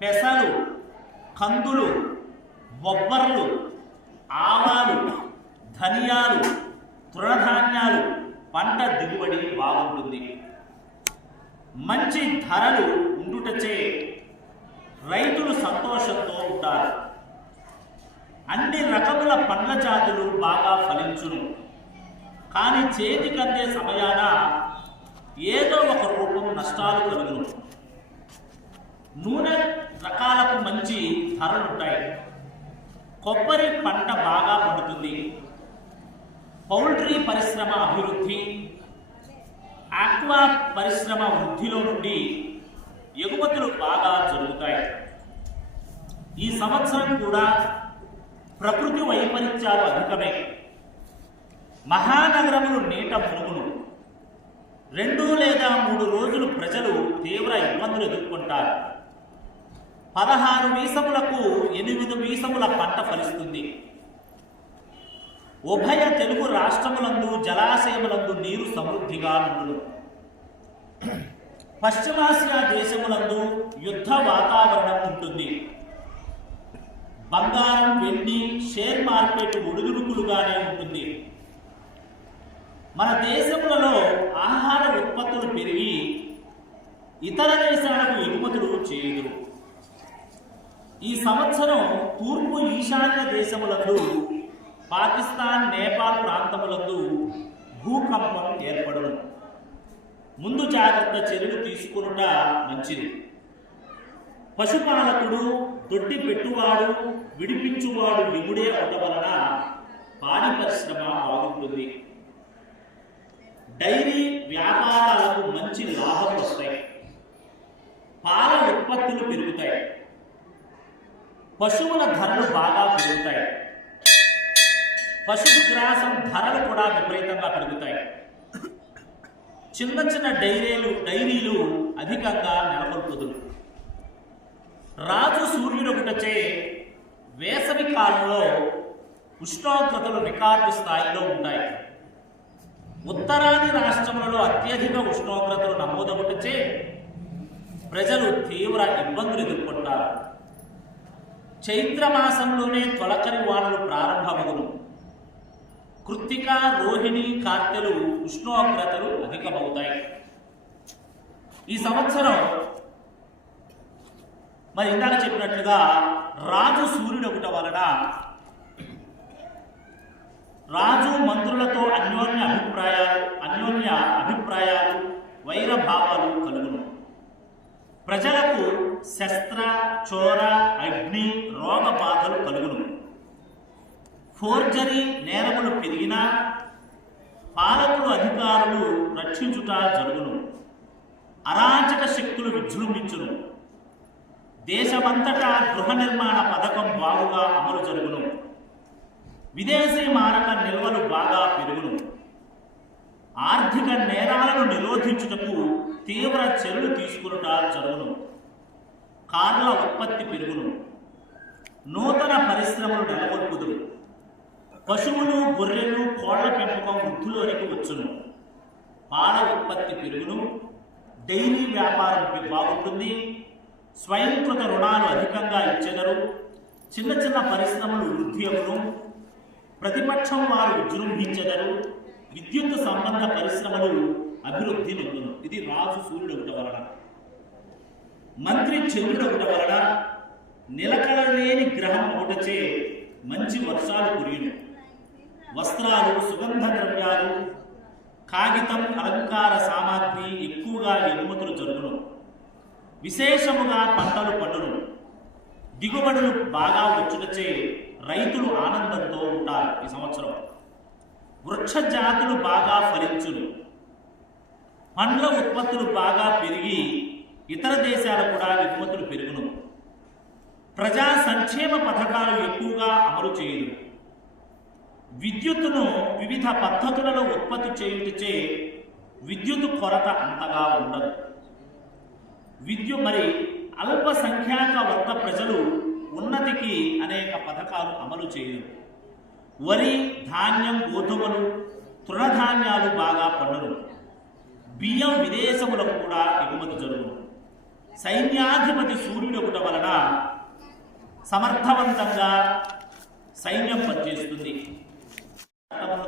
పెసలు, కందులు, బొబ్బర్లు, ఆవాలు, ధనియాలు, తృణధాన్యాలు పంట దిగుబడి బాగుంటుంది. మంచి ధరలు ఉండుటచే రైతులు సంతోషంతో ఉంటారు. అన్ని రకముల పండ్ల జాతులు బాగా ఫలించును. కానీ చేతికందే సమయాన ఏదో ఒక రూపం నష్టాలు కలుగును. నూనె రకాలకు మంచి ధరలుంటాయి. కొబ్బరి పంట బాగా పండుతుంది. పౌల్ట్రీ పరిశ్రమ అభివృద్ధి, ఆక్వా పరిశ్రమ వృద్ధిలో నుండి ఎగుమతులు బాగా జరుగుతాయి. ఈ సంవత్సరం కూడా ప్రకృతి వైపరీత్యాలు అధికమే. మహానగరములు నీట మునుగును. 2 లేదా 3 రోజులు ప్రజలు తీవ్ర ఇబ్బందులు ఎదుర్కొంటారు. 16 వీసములకు 8 వీసముల పంట ఫలిస్తుంది. ఉభయ తెలుగు రాష్ట్రములందు జలాశయములందు నీరు సమృద్ధిగా ఉండును. పశ్చిమాసియా దేశములందు యుద్ధ వాతావరణం ఉంటుంది. బంగారం, వెండి, షేర్ మార్కెట్ ఒడిదుడుకులుగానే ఉంటుంది. మన దేశములలో ఆహార ఉత్పత్తులు పెరిగి ఇతర దేశాలకు ఎగుమతులు చేయుదురు. ఈ సంవత్సరం తూర్పు ఈశాన్య దేశములందు, పాకిస్తాన్, నేపాల్ ప్రాంతములందు భూకంపం ఏర్పడును. ముందు జాగ్రత్త చర్యలు తీసుకునుట మంచిది. పశుపాలకుడు, దొడ్డి పెట్టువాడు, విడిపించువాడు విముడే అవటం వలన పాడి పరిశ్రమ బాగుంటుంది. డైరీ వ్యాపారాలకు మంచి లాభం వస్తాయి. పాల ఉత్పత్తులు పెరుగుతాయి. పశువుల ధరలు బాగా పెరుగుతాయి. పశు గ్రాసం ధరలు కూడా విపరీతంగా పెరుగుతాయి. చిన్న చిన్న డైరీలు అధికంగా నెలకొల్పుదురు. రాజు సూర్యుడొకటచే వేసవి కాలంలో ఉష్ణోగ్రతలు రికార్డు స్థాయిలో ఉంటాయి. ఉత్తరాది రాష్ట్రములలో అత్యధిక ఉష్ణోగ్రతలు నమోదవుటచే ప్రజలు తీవ్ర ఇబ్బందులు ఎదుర్కొంటారు. చైత్రమాసంలోనే తొలకరి వానలు ప్రారంభమగును. కృత్తిక, రోహిణి, కార్తెలు ఉష్ణోగ్రతలు అధికమవుతాయి. ఈ సంవత్సరం మరి ఇందాక చెప్పినట్లుగా రాజు సూర్యుడు ఒకట వలన రాజు మంత్రులతో అన్యోన్య అభిప్రాయాలు, వైరభావాలు కలుగును. ప్రజలకు శస్త్ర, చోర, అగ్ని, రోగ బాధలు కలుగును. ఫోర్జరీ నేరములు పెరిగినా పాలకులు, అధికారులు రక్షించుట జరుగును. అరాచక శక్తులు విజృంభించును. దేశమంతటా గృహ నిర్మాణ పథకం బాగుగా అమలు జరుగును. విదేశీ మారక నిల్వలు బాగా పెరుగును. ఆర్థిక నేరాలను నిరోధించుటకు తీవ్ర చర్యలు తీసుకునుట జరుగును. కార్ల ఉత్పత్తి పెరుగును. నూతన పరిశ్రమలు నెలకొల్పుదురు. పశువులు, గొర్రెలు, కోళ్ల పెంపకం వృద్ధిలోనికి వచ్చును. పాల ఉత్పత్తి పెరుగును. డైరీ వ్యాపారం బాగుంటుంది. స్వయంకృత రుణాలు అధికంగా ఇచ్చెదరు. చిన్న చిన్న పరిశ్రమలు వృద్ధి అగును. ప్రతిపక్షం వారు విజృంభించెదరు. విద్యుత్ సంబంధ పరిశ్రమలు అభివృద్ధి నొందును. ఇది రాజు సూర్యుడు ఒకట వలన. మంత్రి చంద్రుడు ఒకట వలన నిలకడ లేని గ్రహం ఒకటచే మంచి వర్షాలు కురియును. వస్త్రాలు, సుగంధ ద్రవ్యాలు, కాగితం, అలంకార సామాగ్రి ఎక్కువగా ఎగుమతులు జరుగును. విశేషముగా పంటలు పండును. దిగుబడులు బాగా వచ్చుటచే రైతులు ఆనందంతో ఉంటారు. ఈ సంవత్సరం వృక్ష జాతులు బాగా ఫలించును. పండ్ల ఉత్పత్తులు బాగా పెరిగి ఇతర దేశాలకు కూడా ఎగుమతులు పెరుగును. ప్రజా సంక్షేమ పథకాలు ఎక్కువగా అమలు చేయదు. విద్యుత్తును వివిధ పద్ధతులలో ఉత్పత్తి చేయుటచే విద్యుత్ కొరత అంతగా ఉండదు. మరి అల్పసంఖ్యాక వర్గ ప్రజలు ఉన్నతికి అనేక పథకాలు అమలు చేయరు. వరి, ధాన్యం, గోధుమలు, తృణధాన్యాలు బాగా పండును. బియ్యం విదేశములకు కూడా ఎగుమతి జరుగును. సైన్యాధిపతి సూర్యుడు ఒకటి వలన సమర్థవంతంగా సైన్యం పనిచేస్తుంది,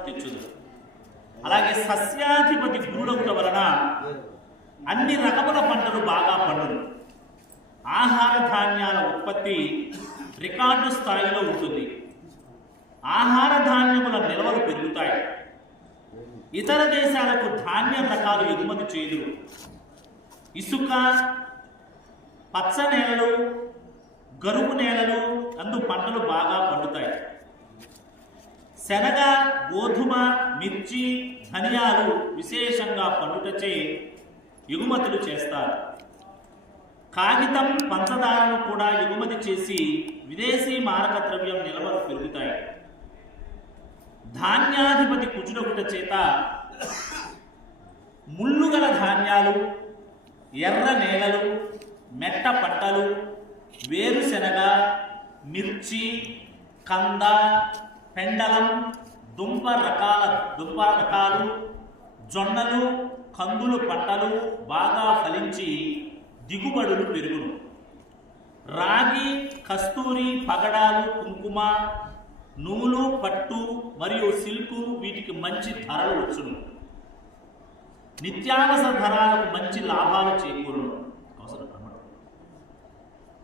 తెచ్చుదు. అలాగే సస్యాధిపతి గురుడు ఒకటి వలన అన్ని రకముల పంటలు బాగా పండును. ఆహార ధాన్యాల ఉత్పత్తి రికార్డు స్థాయిలో ఉంటుంది. ఆహార ధాన్యముల నిల్వలు పెరుగుతాయి. ఇతర దేశాలకు ధాన్య రకాలు ఎగుమతి చేయదు. ఇసుక, పచ్చ నేలలు, గరువు నేలలు అందు పంటలు బాగా పండుతాయి. శనగ, గోధుమ, మిర్చి, ధనియాలు విశేషంగా పండుటచే ఎగుమతులు చేస్తారు. కాగితం, పంచదారను కూడా ఎగుమతి చేసి విదేశీ మారక ద్రవ్యం నిల్వలు పెరుగుతాయి. ధాన్యాధిపతి కుజుడొకట చేత ముళ్ళుగల ధాన్యాలు, ఎర్ర నేలలు, మెట్ట పంటలు, వేరుశెనగ, మిర్చి, కంద, పెండలం, దుంప రకాలు, జొన్నలు, కందులు పంటలు బాగా ఫలించి దిగుబడులు పెరుగును. రాగి, కస్తూరి, పగడాలు, కుంకుమ, నూలు, పట్టు మరియు సిల్కు వీటికి మంచి ధరలు వచ్చును. నిత్యావసర ధరలకు మంచి లాభాలు చేకూరును.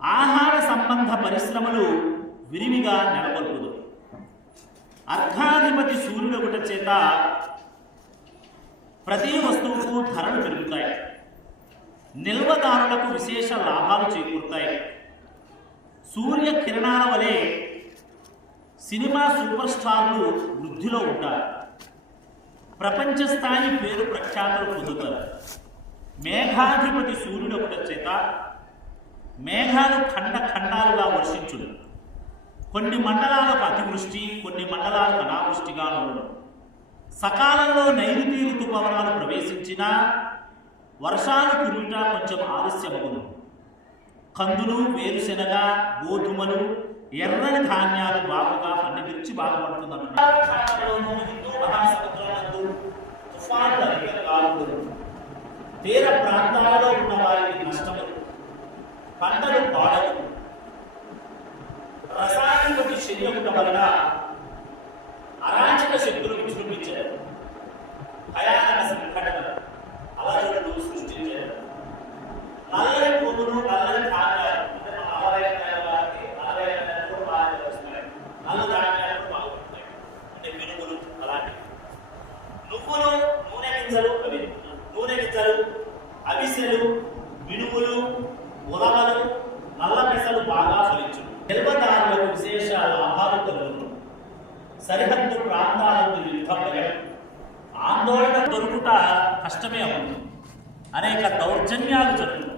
ఆహార సంబంధ పరిశ్రమలు విరివిగా నెలకొల్పుదు. అర్ఘాధిపతి సూర్యుడు ఒకటి చేత ప్రతి వస్తువుకు ధరలు పెరుగుతాయి. నిల్వదారులకు విశేష లాభాలు చేకూరుతాయి. సూర్య కిరణాల వలె సినిమా సూపర్ స్టార్లు వృద్ధిలో ఉంటారు. ప్రపంచ స్థాయి పేరు ప్రఖ్యాతులు పొందుతారు. మేఘాధిపతి సూర్యుడు ఒకటి చేత మేఘాలు ఖండాలుగా వర్షించును. కొన్ని మండలాలకు అతివృష్టి, కొన్ని మండలాలకు అనావృష్టిగా ఉండను. సకాలంలో నైరుతి ఋతుపవనాలు ప్రవేశించినా వర్షాలు కురుట కొంచెం ఆలస్యమవును. కందులు, వేరుశెనగ, గోధుమలు, ఎర్రని ధాన్యాలు బాగా పండించి బాగా పడుతున్నారు. హిందూ మహాసముద్రంలో తుఫాన్లు అధికంగా ఉంటుంది. తీర ప్రాంతాలలో ఉన్న వారికి నష్టము, పంటలు పాడవు. రసాయనిక శరీరం వలన అరాచక శక్తులు విజృంభించారు. భయానక సంఘటనలు, అలజడులు సృష్టించారు. నల్లని పువ్వులు, నల్లని ధాన్యాలు, నల్ల ధాన్యాలు బాగుంటాయి. అంటే మినుములు అలాంటివి. నువ్వులు, నూనె గింజలు, అవిసెలు, మినుములు, ఉలవలు, నల్ల పెసలు బాగా ఫలించును. నిల్వదారులకు విశేష లాభాలు కలుగును. సరిహద్దు ప్రాంతాలకు యుద్ధం పెరగదు. ఆందోళన దొరుకుట కష్టమే అవుతుంది. అనేక దౌర్జన్యాలు జరుగును.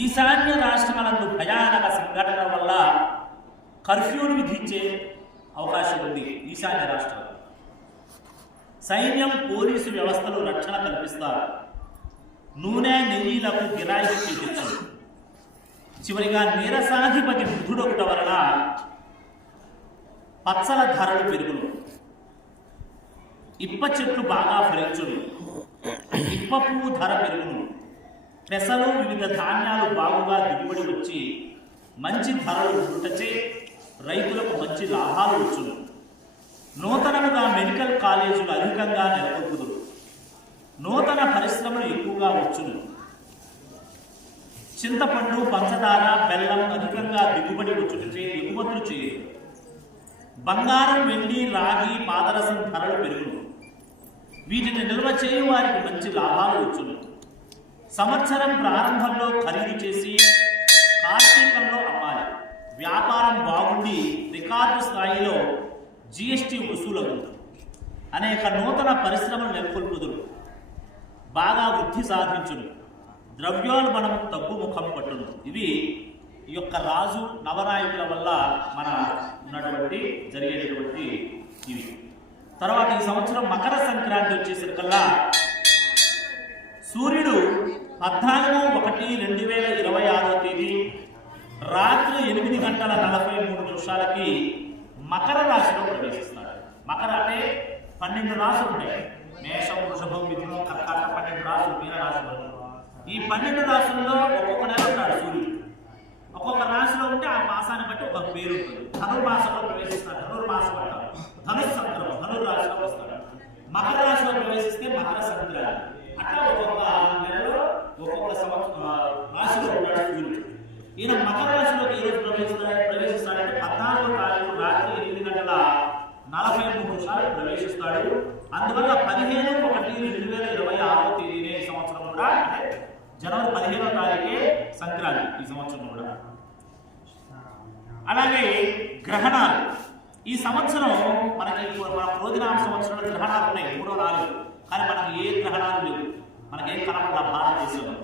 ఈశాన్య రాష్ట్రాలందు భయానక సంఘటనల వల్ల కర్ఫ్యూలు విధించే అవకాశం ఉంది. ఈశాన్య రాష్ట్రాలు సైన్యం, పోలీసు వ్యవస్థలు రక్షణ కల్పిస్తారు. నూనె, నెయ్యిలకు గిరాయిలు చూపించదు. చివరిగా నీరసాధిపతి బుధుడు ఒకటి వలన పచ్చల ధరలు పెరుగును. ఇప్ప చెట్లు బాగా ఫలించును. ఇప్ప పువ్వు ధర పెరుగును. పెసలు, వివిధ ధాన్యాలు బాగుగా దిగుబడి వచ్చి మంచి ధరలు ఉంటచే రైతులకు మంచి లాభాలు వచ్చును. నూతనముగా మెడికల్ కాలేజీలు అధికంగా నెలకొల్పుదురు. నూతన పరిశ్రమలు ఎక్కువగా వచ్చును. చింతపండు, పంచదార, బెల్లం అధికంగా దిగుబడి వచ్చుటచే ఎగుమతులు చేయరు. బంగారం, వెండి, రాగి, పాదరసం ధరలు పెరుగును. వీటిని నిల్వ చేయు వారికి మంచి లాభాలు వచ్చును. సంవత్సరం ప్రారంభంలో ఖరీదు చేసి కార్తీకంలో అమ్మాలి. వ్యాపారం బాగుండి రికార్డు స్థాయిలో జిఎస్టి వసూలవుతుంది. అనేక నూతన పరిశ్రమలు నెలకొల్పుదురు. బాగా వృద్ధి సాధించును. ద్రవ్యోల్బణం తగ్గుముఖం పట్టును. ఇవి ఈ యొక్క రాజు నవనాయకుల వల్ల మన ఉన్నటువంటి జరిగేటటువంటి ఇవి. తర్వాత ఈ సంవత్సరం మకర సంక్రాంతి వచ్చేసరికల్లా సూర్యుడు 14/1/2026 రాత్రి 8:43 మకర రాశిలో ప్రవేశిస్తాడు. మకర అంటే 12 రాశులు ఉంటాయి. మేషం, వృషభం, మిథునం, కర్కాటక 12 రాశులు మీన రాశులు. ఈ 12 రాశుల్లో ఒక్కొక్క నెల ఉంటాడు సూర్యుడు. ఒక్కొక్క రాశిలో ఉంటే ఆ మాసాన్ని బట్టి ఒక పేరు ఉంటుంది. ధనుర్మాసంలో ప్రవేశిస్తాడు, ధనుర్మాసం అంటారు. ధనుస్సంక్రమం ధనుర్రాశిలో వస్తాడు. మకర రాశిలో ప్రవేశిస్తే మకర సంక్రాంతి. అట్లా ఒక్కొక్క నెలలో ఒక్కొక్క రాశిలో ఉంటాడు సూర్యుడు. ఈయన మకర రాశిలోకి ఈ రోజు ప్రవేశిస్తాడంటే 14వ తారీఖు రాత్రి 8:43 ప్రవేశిస్తాడు. అందువల్ల 15/1/2026 తేదీనే ఈ సంవత్సరం కూడా, అంటే జనవరి 15వ తారీఖే సంక్రాంతి ఈ సంవత్సరం కూడా. అలాగే గ్రహణాలు ఈ సంవత్సరం మనకి మన రోజునామ సంవత్సరంలో గ్రహణాలు ఉన్నాయి 3, 4, కానీ మనకి ఏ గ్రహణాలు లేవు, మనకేం కనపడాల భారతదేశంలో.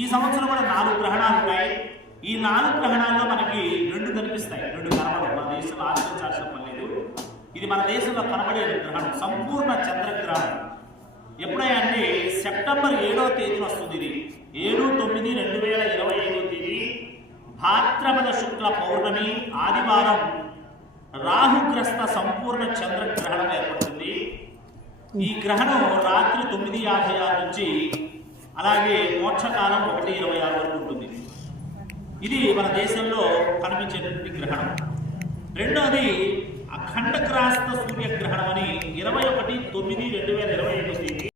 ఈ సంవత్సరం కూడా 4 గ్రహణాలు ఉంటాయి. ఈ 4 గ్రహణాల్లో మనకి 2 కనిపిస్తాయి, 2 కనబడవు. మన దేశంలో ఆశ్చర్యాల్సిన పని లేదు. ఇది మన దేశంలో కనబడే గ్రహణం సంపూర్ణ చంద్రగ్రహణం. ఎప్పుడైనా అంటే సెప్టెంబర్ 7వ తేదీన వస్తుంది. ఇది 7/9/2025 తేదీ భాద్రపద శుక్ల పౌర్ణమి ఆదివారం రాహుగ్రస్త సంపూర్ణ చంద్రగ్రహణం ఏర్పడుతుంది. ఈ గ్రహణం రాత్రి 9:56 నుంచి అలాగే మోక్షకాలం 1:26 వరకు ఉంటుంది. ఇది మన దేశంలో కనిపించేటువంటి గ్రహణం. రెండోది అఖండగ్రాస్త సూర్యగ్రహణం అని 21/9/2025 తేదీ